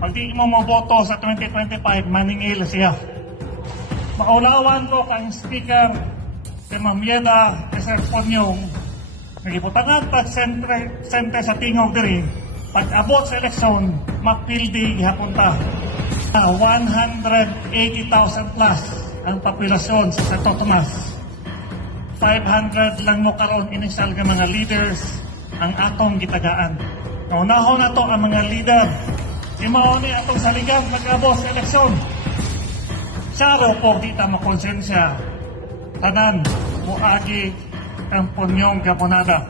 Pag di mo moboto sa 2025, maningil siya. Maulawan ko kang speaker kay Mamieda Sir Ponyong nagibutangan pag sente sa tingog diri pag abot sa eleksyon mapildi gihapunta 180,000 plus ang populasyon sa Santo Tomas. 500 lang mo karon inisal nga mga leaders ang atong gitagaan. Naunahon na to ang mga leader. Si Maoni atong saligang nag-abot sa eleksyon. Saro po di ta makonsensya. Tanan, muagi ang Ponyong Gaponada.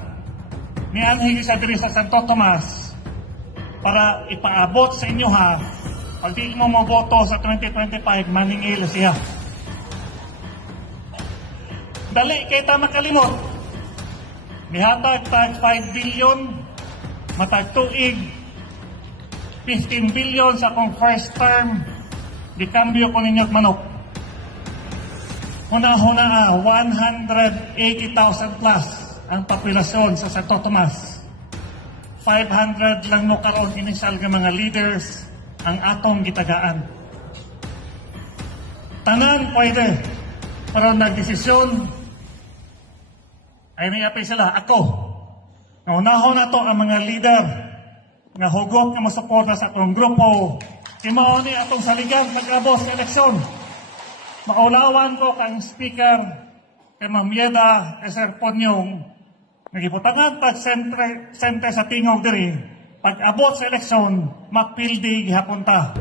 Nianhigi sa diri sa Santo Tomas para ipaabot sa inyo ha. Pag di mo maboto sa 2025, maningil siya. Dali kay ta makalimot. Nihatag tag 5 billion, matag tuig, 15 billion sa akong first term, di kambyo ko ninyog manok. Huna-huna 180,000 plus ang populasyon sa Santo Tomas. 500 lang mo karon inisal nga mga leaders ang atong gitagaan. Tanan pwede, pero nagdesisyon ay niyapay sila, ako. Naunahon na to ang mga leader nga hugok na masuporta sa akong grupo. Si Maoni atong saligang nag-abot sa eleksyon. Maulawan ko kang speaker kay Mamieda Sir Ponyong nagibutangan pag sente sa tingog diri pag abot sa eleksyon mapildi gihapunta